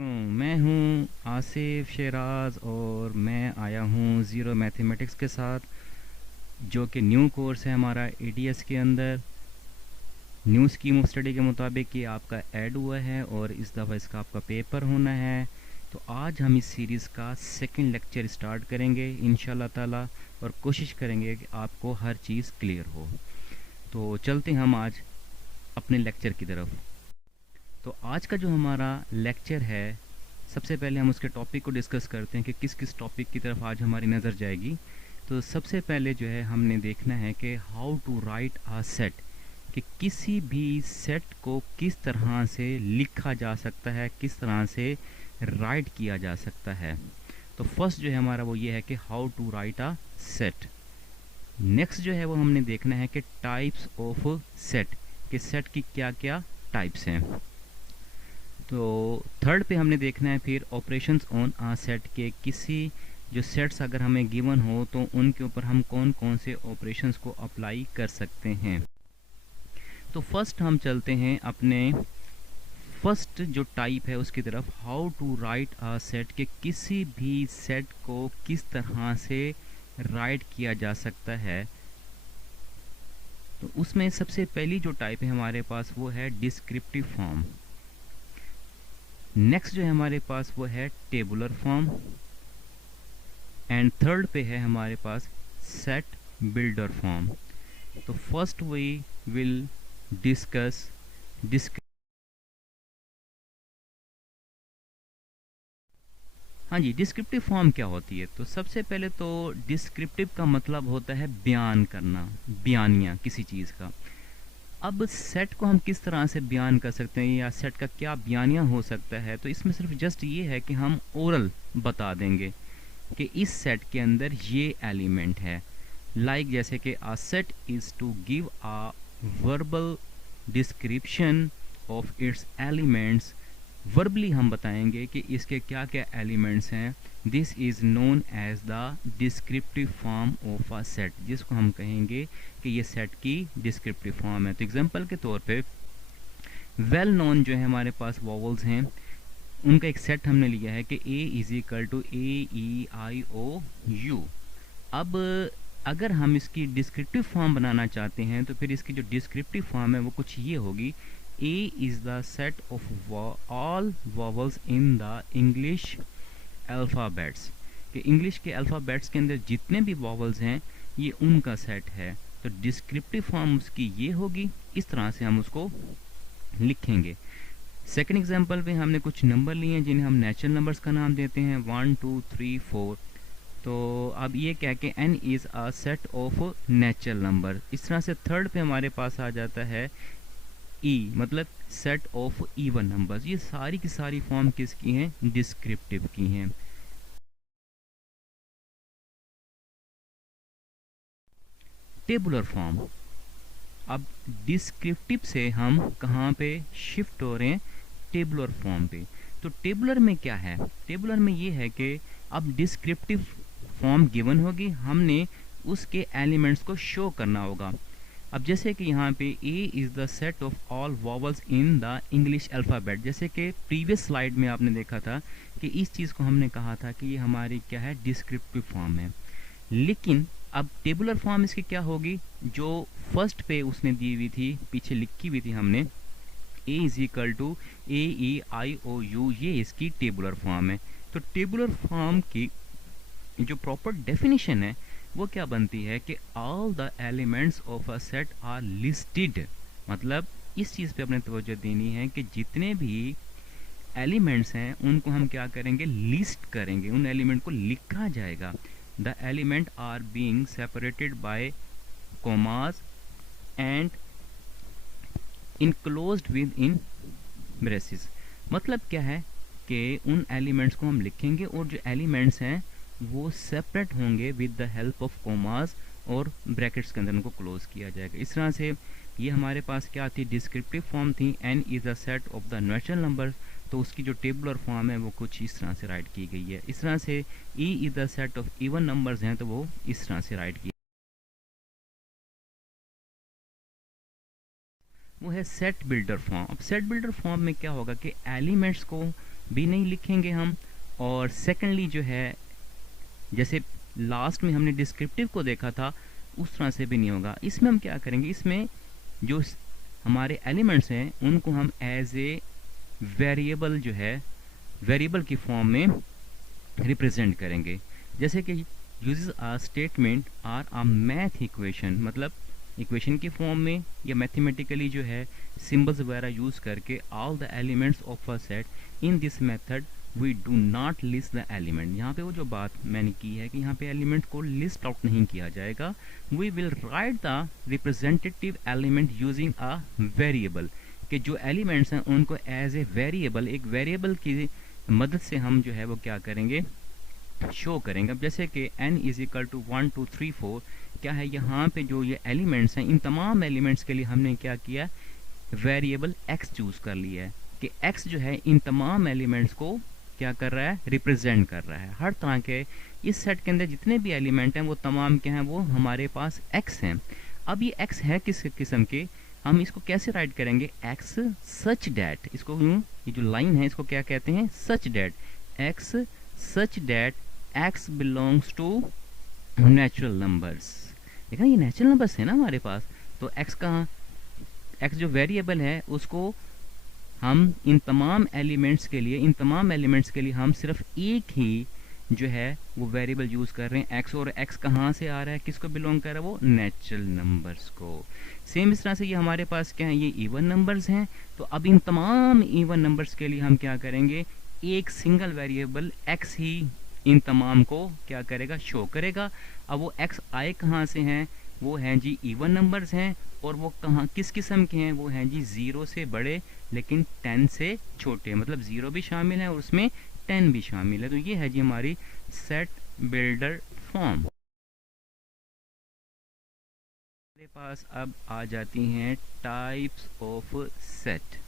वालेकुम। मैं हूँ आसिफ शेराज और मैं आया हूँ ज़ीरो मैथमेटिक्स के साथ, जो कि न्यू कोर्स है हमारा एडीएस के अंदर। न्यू स्कीम ऑफ स्टडी के मुताबिक ये आपका ऐड हुआ है और इस दफ़ा इसका आपका पेपर होना है। तो आज हम इस सीरीज़ का सेकंड लेक्चर स्टार्ट करेंगे इंशाल्लाह ताला, और कोशिश करेंगे कि आपको हर चीज़ क्लियर हो। तो चलते हैं हम आज अपने लेक्चर की तरफ। तो आज का जो हमारा लेक्चर है, सबसे पहले हम उसके टॉपिक को डिस्कस करते हैं कि किस किस टॉपिक की तरफ आज हमारी नज़र जाएगी। तो सबसे पहले जो है हमने देखना है कि how to write a set, कि किसी भी सेट को किस तरह से लिखा जा सकता है, किस तरह से राइट किया जा सकता है। तो फर्स्ट जो है हमारा वो ये है कि how to write a set. Next जो है वो हमने देखना है कि टाइप्स ऑफ सेट, कि सेट की क्या क्या टाइप्स हैं। तो थर्ड पे हमने देखना है फिर ऑपरेशंस ऑन आ सेट, के किसी जो सेट्स अगर हमें गिवन हो तो उनके ऊपर हम कौन कौन से ऑपरेशंस को अप्लाई कर सकते हैं। तो फर्स्ट हम चलते हैं अपने फर्स्ट जो टाइप है उसकी तरफ, how to write a set, के किसी भी सेट को किस तरह से राइट किया जा सकता है। तो उसमें सबसे पहली जो टाइप है हमारे पास वो है डिस्क्रिप्टिव फॉर्म। नेक्स्ट जो है हमारे पास वो है टेबुलर फॉर्म, एंड थर्ड पे है हमारे पास सेट बिल्डर फॉर्म। तो first we will discuss disc हाँ जी, डिस्क्रिप्टिव फॉर्म क्या होती है। तो सबसे पहले तो डिस्क्रिप्टिव का मतलब होता है बयान करना, बयानिया किसी चीज़ का। अब सेट को हम किस तरह से बयान कर सकते हैं या सेट का क्या बयानिया हो सकता है, तो इसमें सिर्फ जस्ट ये है कि हम ओरल बता देंगे कि इस सेट के अंदर ये एलिमेंट है। लाइक जैसे कि a set is to give a verbal description of its elements। Verbally हम बताएंगे कि इसके क्या क्या एलिमेंट्स हैं। This is known as the descriptive form of a set, जिसको हम कहेंगे कि ये सेट की डिस्क्रिप्टिव फॉर्म है। तो एग्जांपल के तौर पे वेल नोन जो है हमारे पास वॉवल्स हैं, उनका एक सेट हमने लिया है कि A is equal to A E I O U. अब अगर हम इसकी डिस्क्रिप्टिव फॉर्म बनाना चाहते हैं तो फिर इसकी जो डिस्क्रिप्टिव फॉर्म है वो कुछ ये होगी, A is the set of all vowels in the English alphabets, कि इंग्लिश के अल्फ़ाबेट्स के अंदर जितने भी वॉवल्स हैं ये उनका सेट है। तो डिस्क्रिप्टिव फॉर्म उसकी ये होगी, इस तरह से हम उसको लिखेंगे। सेकेंड एग्जाम्पल पे हमने कुछ नंबर लिए हैं जिन्हें हम नेचुरल नंबर्स का नाम देते हैं 1 2 3 4। तो अब ये क्या कि n is a set of natural number. इस तरह से थर्ड पे हमारे पास आ जाता है e, मतलब सेट ऑफ इवन नंबर्स। ये सारी की सारी फॉर्म किसकी हैं, डिस्क्रिप्टिव की हैं। टेबुलर फॉर्म, अब डिस्क्रिप्टिव से हम कहाँ पे शिफ्ट हो रहे हैं, टेबुलर फॉर्म पे। तो टेबुलर में क्या है, टेबुलर में ये है कि अब डिस्क्रिप्टिव फॉर्म गिवन होगी, हमने उसके एलिमेंट्स को शो करना होगा। अब जैसे कि यहाँ पे A is the set of all vowels in the English alphabet, जैसे कि प्रीवियस स्लाइड में आपने देखा था कि इस चीज़ को हमने कहा था कि ये हमारी क्या है, डिस्क्रिप्टिव फॉर्म है। लेकिन अब टेबुलर फॉर्म इसकी क्या होगी, जो फर्स्ट पे उसने दी हुई थी, पीछे लिखी हुई थी हमने, A is equal to A E I O U, ये इसकी टेबुलर फॉर्म है। तो टेबुलर फॉर्म की जो प्रॉपर डेफिनेशन है वो क्या बनती है कि all the elements of a set are listed, मतलब इस चीज़ पे अपने तवज्जो देनी है कि जितने भी एलिमेंट्स हैं उनको हम क्या करेंगे, लिस्ट करेंगे, उन एलिमेंट को लिखा जाएगा। The element are being separated by commas and enclosed within braces. मतलब क्या है कि उन एलिमेंट्स को हम लिखेंगे और जो एलिमेंट्स हैं वो सेपरेट होंगे with the help of commas, और ब्रैकेट्स के अंदर उनको क्लोज किया जाएगा। इस तरह से ये हमारे पास क्या थी, डिस्क्रिप्टिव फॉर्म थी, N is a set of the natural number. तो उसकी जो टेबुलर फॉर्म है वो कुछ इस तरह से राइट की गई है। इस तरह से E is the set of even numbers हैं तो वो इस तरह से राइट की, वो है सेट बिल्डर फॉर्म। अब सेट बिल्डर फॉर्म में क्या होगा कि एलिमेंट्स को भी नहीं लिखेंगे हम। और सेकेंडली जो है, जैसे लास्ट में हमने डिस्क्रिप्टिव को देखा था, उस तरह से भी नहीं होगा। इसमें हम क्या करेंगे, इसमें जो हमारे एलिमेंट्स हैं उनको हम एज ए वेरिएबल जो है, वेरिएबल की फॉर्म में रिप्रेजेंट करेंगे। जैसे कि uses a statement or a math equation, मतलब इक्वेशन की फॉर्म में या मैथमेटिकली जो है सिंबल्स वगैरह यूज करके all the elements of a set. In this method we do not list the element. यहाँ पे वो जो बात मैंने की है कि यहाँ पे एलिमेंट को लिस्ट आउट नहीं किया जाएगा। We will write the representative element using a variable, कि जो एलिमेंट्स हैं उनको एज ए वेरिएबल, एक वेरिएबल की मदद से हम जो है वो क्या करेंगे, शो करेंगे। अब जैसे कि n इज इक्वल टू 1 2 3 4, क्या है यहाँ पे जो ये एलिमेंट्स हैं, इन तमाम एलिमेंट्स के लिए हमने क्या किया, वेरिएबल x चूज कर लिया है कि x जो है इन तमाम एलिमेंट्स को क्या कर रहा है, रिप्रेजेंट कर रहा है। हर तरह के इस सेट के अंदर जितने भी एलिमेंट हैं वो तमाम क्या हैं, वो हमारे पास x हैं। अब ये x है किस किस्म के, हम इसको कैसे राइट करेंगे, x सच डैट, इसको ये जो लाइन है इसको क्या कहते हैं, such that, x such that x belongs to natural numbers. देखा ये नेचुरल नंबर्स है ना हमारे पास, तो x कहाँ, x जो वेरिएबल है उसको हम इन तमाम एलिमेंट्स के लिए, इन तमाम एलिमेंट्स के लिए हम सिर्फ एक ही जो है वो वेरिएबल यूज कर रहे हैं x, और x कहाँ से आ रहा है, किसको बिलोंग कर रहा है, वो नेचुरल नंबर्स को। सेम इस तरह से ये हमारे पास क्या है, ये इवन नंबर्स हैं। तो अब इन तमाम इवन नंबर्स के लिए हम क्या करेंगे, एक सिंगल वेरिएबल x ही इन तमाम को क्या करेगा, शो करेगा। अब वो x आए कहाँ से हैं, वो हैं जी इवन नंबर्स हैं, और वो कहाँ किस किस्म के हैं, वो हैं जी 0 से बड़े लेकिन 10 से छोटे, मतलब 0 भी शामिल है और उसमें 10 भी शामिल है। तो ये है जी हमारी सेट बिल्डर फॉर्म। हमारे पास अब आ जाती हैं types of set,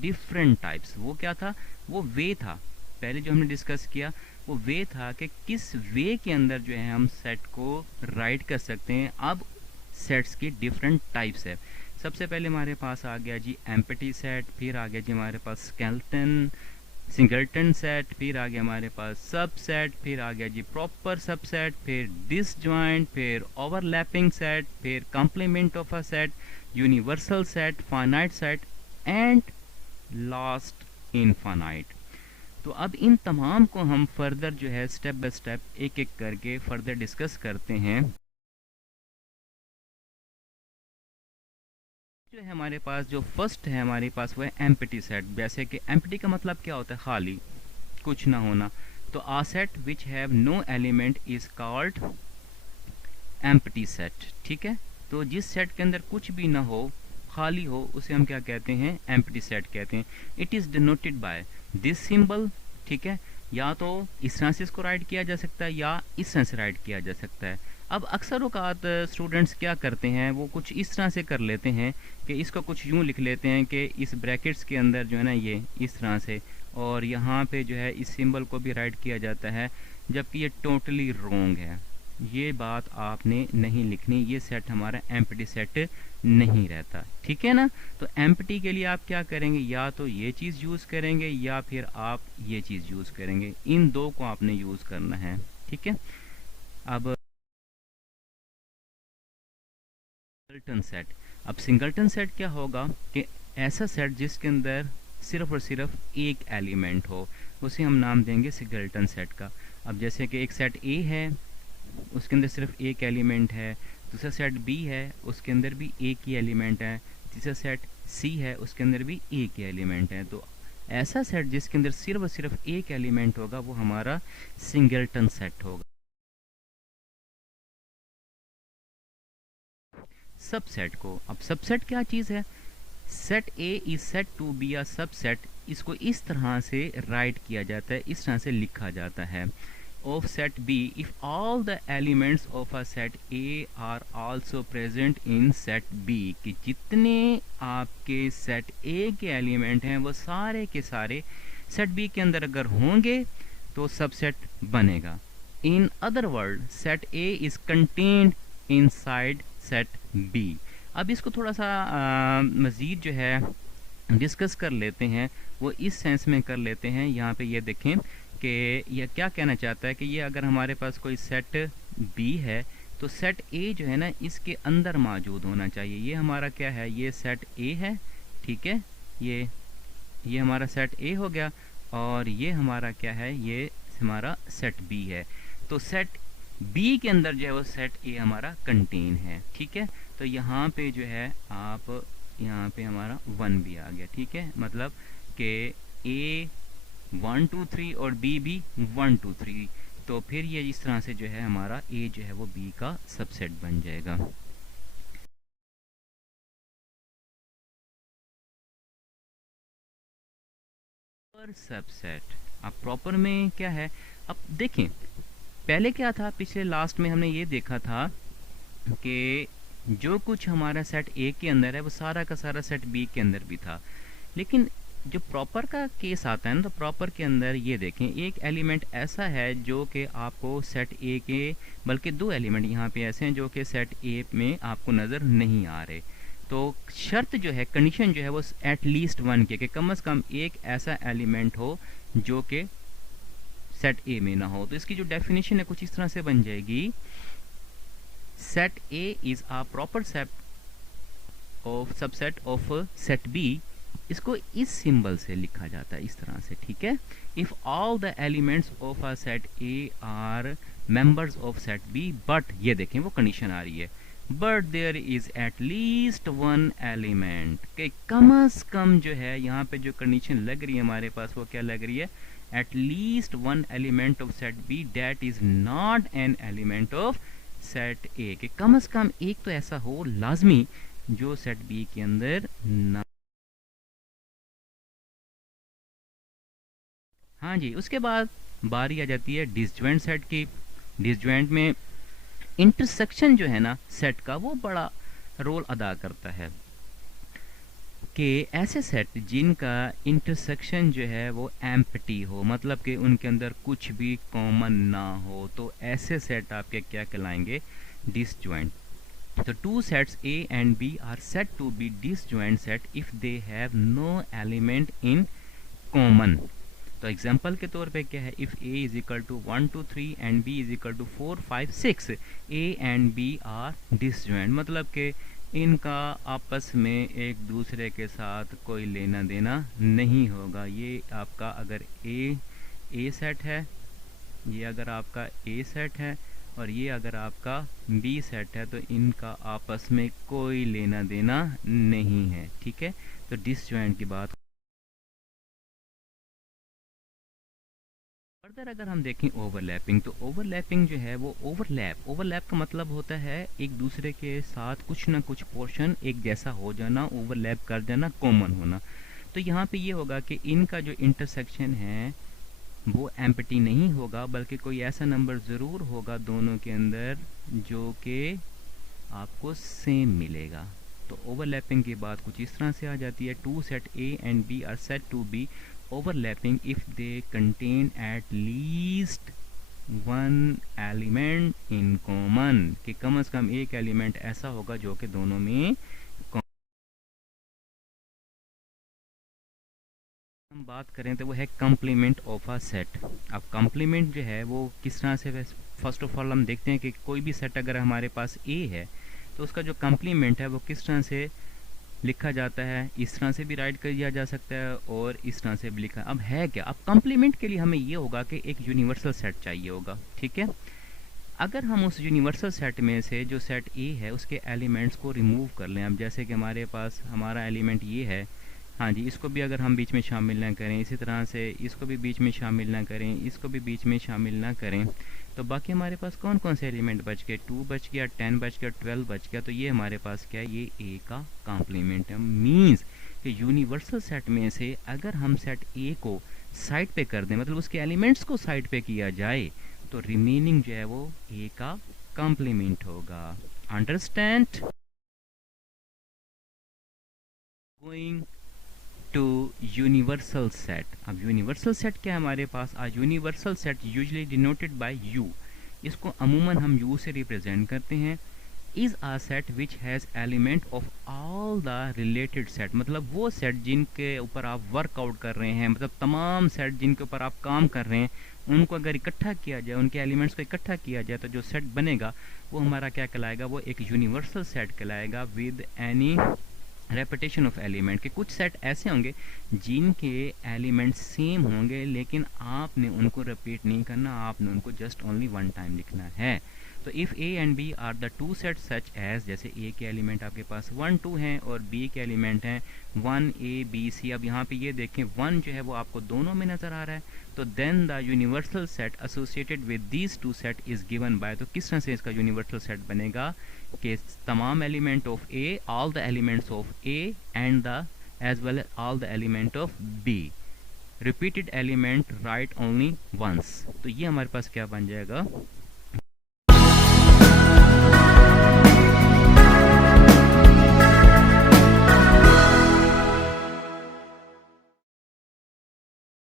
different types. वो क्या था, वो वे था पहले जो हमने डिस्कस किया, वो वे था कि किस वे के अंदर जो है हम सेट को राइट कर सकते हैं। अब सेट्स की डिफरेंट टाइप्स है। सबसे पहले हमारे पास आ गया जी एम्प्टी सेट, फिर आ गया जी हमारे पास स्केलेटन सिंगलटन सेट, फिर आ गया हमारे पास सब सेट, फिर आ गया जी प्रॉपर सबसेट, फिर डिसजॉइंट, फिर ओवरलैपिंग सेट, फिर complement of a set, universal set, finite set and last infinite. तो अब इन तमाम को हम फर्दर जो है स्टेप बाय स्टेप एक एक करके फर्दर डिस्कस करते हैं। जो है हमारे पास जो फर्स्ट है हमारे पास वो है एम्प्टी सेट। जैसे कि एम्प्टी का मतलब क्या होता है, खाली, कुछ ना होना। तो a set which have no element is called empty set. ठीक है, तो जिस सेट के अंदर कुछ भी ना हो, खाली हो, उसे हम क्या कहते हैं, एम्प्टी सेट कहते हैं। It is denoted by this symbol. ठीक है, या तो इस तरह से इसको राइट किया जा सकता है या इस तरह से राइट किया जा सकता है। अब अक्सर औकात स्टूडेंट्स क्या करते हैं, वो कुछ इस तरह से कर लेते हैं कि इसको कुछ यूं लिख लेते हैं कि इस ब्रैकेट्स के अंदर जो है ना ये इस तरह से, और यहाँ पे जो है इस सिंबल को भी राइट किया जाता है, जबकि ये टोटली रॉन्ग है। ये बात आपने नहीं लिखनी, ये सेट हमारा एम्प्टी सेट नहीं रहता। ठीक है ना, तो एम्प्टी के लिए आप क्या करेंगे, या तो ये चीज़ यूज़ करेंगे या फिर आप ये चीज़ यूज़ करेंगे, इन दो को आपने यूज़ करना है। ठीक है, अब सिंगलटन सेट। अब सिंगलटन सेट क्या होगा कि ऐसा सेट जिसके अंदर सिर्फ और सिर्फ एक एलिमेंट हो, उसे हम नाम देंगे सिंगलटन सेट का। अब जैसे कि एक सेट ए है, उसके अंदर सिर्फ एक एलिमेंट है, दूसरा सेट बी है, उसके अंदर भी एक ही एलिमेंट है, तीसरा सेट सी है, उसके अंदर भी एक ही एलिमेंट है। तो ऐसा सेट जिसके अंदर सिर्फ और सिर्फ एक एलिमेंट होगा वो हमारा सिंगलटन सेट होगा। सबसेट को, अब सबसेट क्या चीज़ है, set A is set to be a subset. इसको इस तरह से राइट किया जाता है, इस तरह से लिखा जाता है, of set B if all the elements of a set A are also present in set B, कि जितने आपके सेट A के एलिमेंट हैं वो सारे के सारे सेट B के अंदर अगर होंगे तो सबसेट बनेगा। In other word set A is contained inside set B। अब इसको थोड़ा सा मज़ीद जो है डिस्कस कर लेते हैं वो इस सेंस में कर लेते हैं। यहाँ पे ये देखें कि यह क्या कहना चाहता है कि ये अगर हमारे पास कोई सेट बी है तो सेट ए जो है ना इसके अंदर मौजूद होना चाहिए। ये हमारा क्या है, ये सेट ए है, ठीक है, ये हमारा सेट ए हो गया और ये हमारा क्या है, ये हमारा सेट बी है। तो सेट बी के अंदर जो है वो सेट ए हमारा कंटेन है, ठीक है। तो यहाँ पे जो है आप यहाँ पे हमारा 1 भी आ गया, ठीक है, मतलब कि ए 1 2 3 और बी भी 1 2 3। तो फिर ये इस तरह से जो है हमारा ए जो है वो बी का सबसेट बन जाएगा। प्रॉपर सबसेट, अब प्रॉपर में क्या है, अब देखें पहले क्या था, पिछले लास्ट में हमने ये देखा था कि जो कुछ हमारा सेट ए के अंदर है वो सारा का सारा सेट बी के अंदर भी था। लेकिन जो प्रॉपर का केस आता है ना, तो प्रॉपर के अंदर ये देखें एक एलिमेंट ऐसा है जो कि आपको सेट ए के, बल्कि दो एलिमेंट यहाँ पे ऐसे हैं जो कि सेट ए में आपको नज़र नहीं आ रहे। तो शर्त जो है, कंडीशन जो है वो एट लीस्ट 1 के, कि कम से कम एक ऐसा एलिमेंट हो जो कि सेट ए में ना हो। तो इसकी जो डेफिनेशन है कुछ इस तरह से बन जाएगी, set A is a proper set of subset of set B. इसको इस सिंबल से लिखा जाता है, इस तरह से, ठीक है। If all the elements of a set A are members of set B, but ये देखें वो कंडीशन आ रही है, but there is at least 1 element, के कम से कम जो है यहाँ पे जो कंडीशन लग रही है हमारे पास वो क्या लग रही है, at least 1 element of set B that is not an element of set A, के कम से कम एक तो ऐसा हो लाजमी जो सेट बी के अंदर ना। हाँ जी, उसके बाद बारी आ जाती है डिसजॉइंट सेट की। डिसजॉइंट में इंटरसेक्शन जो है ना सेट का वो बड़ा रोल अदा करता है, कि ऐसे सेट जिनका इंटरसेक्शन जो है वो एम्प्टी हो, मतलब कि उनके अंदर कुछ भी कॉमन ना हो, तो ऐसे सेट आपके क्या कहलाएंगे, डिसजॉइंट। तो two sets A and B are said to be disjoint set if they have no element in common। तो एग्जाम्पल के तौर पे क्या है, if A is equal to 1 2 3 and B is equal to 4 5 6, A and B are disjoint, मतलब कि इनका आपस में एक दूसरे के साथ कोई लेना देना नहीं होगा। ये आपका अगर A सेट है, ये अगर आपका A सेट है और ये अगर आपका बी सेट है, तो इनका आपस में कोई लेना देना नहीं है, ठीक है। तो डिसजॉइंट की बात फर्दर अगर हम देखें ओवरलैपिंग, तो ओवरलैपिंग जो है वो ओवरलैप का मतलब होता है एक दूसरे के साथ कुछ ना कुछ पोर्शन एक जैसा हो जाना, ओवरलैप कर जाना, कॉमन होना। तो यहाँ पे ये होगा कि इनका जो इंटरसेक्शन है वो एम्प्टी नहीं होगा, बल्कि कोई ऐसा नंबर ज़रूर होगा दोनों के अंदर जो कि आपको सेम मिलेगा। तो ओवरलैपिंग की बात कुछ इस तरह से आ जाती है, two set A and B are set to be overlapping if they contain at least 1 element in common, कि कम से कम एक एलिमेंट ऐसा होगा जो कि दोनों में। हम बात करें तो वो है कम्प्लीमेंट ऑफ अ सेट। अब कम्प्लीमेंट जो है वो किस तरह से, फर्स्ट ऑफ ऑल हम देखते हैं कि कोई भी सेट अगर हमारे पास ए है तो उसका जो कम्प्लीमेंट है वो किस तरह से लिखा जाता है, इस तरह से भी राइट कर दिया जा सकता है और इस तरह से भी लिखा। अब है क्या, अब कम्प्लीमेंट के लिए हमें ये होगा कि एक यूनिवर्सल सेट चाहिए होगा, ठीक है। अगर हम उस यूनिवर्सल सेट में से जो सेट ए है उसके एलिमेंट्स को रिमूव कर लें, अब जैसे कि हमारे पास हमारा एलिमेंट ये है, हाँ जी, इसको भी अगर हम बीच में शामिल ना करें, इसी तरह से इसको भी बीच में शामिल ना करें, इसको भी बीच में शामिल ना करें, तो बाकी हमारे पास कौन कौन से एलिमेंट बच गए, 2 बच गया, 10 बच गया, 12 बच गया। तो ये हमारे पास क्या है, ये ए का कॉम्प्लीमेंट है। मीन्स कि यूनिवर्सल सेट में से अगर हम सेट ए को साइड पे कर दें, मतलब उसके एलिमेंट्स को साइड पे किया जाए, तो रिमेनिंग जो है वो ए का कॉम्प्लीमेंट होगा। Understand? Going to universal set. अब यूनिवर्सल सेट क्या है हमारे पास, a universal set usually denoted by U. इसको अमूमन हम यू से रिप्रेजेंट करते हैं। Is a set which has element of all the related set, मतलब वो सेट जिनके ऊपर आप वर्कआउट कर रहे हैं, मतलब तमाम सेट जिनके ऊपर आप काम कर रहे हैं, उनको अगर इकट्ठा किया जाए, उनके एलिमेंट्स को इकट्ठा किया जाए, तो जो सेट बनेगा वो हमारा क्या कहलाएगा, वो एक यूनिवर्सल सेट कहलाएगा with any repetition of element. के कुछ सेट ऐसे होंगे जिनके एलिमेंट सेम होंगे, लेकिन आपने उनको रिपीट नहीं करना, आपने उनको जस्ट ओनली वन टाइम लिखना है। तो if A and B are the two set such as, जैसे ए के एलिमेंट आपके पास 1 2 हैं और बी के एलिमेंट हैं 1 ए बी सी। अब यहाँ पे ये देखें 1 जो है वो आपको दोनों में नज़र आ रहा है, तो then the universal set associated with these two set is given by. तो किस तरह से इसका यूनिवर्सल सेट बनेगा कि तमाम element of A, all the elements of A and the as well as all the element of B, repeated element write only once. तो ये हमारे पास क्या बन जाएगा,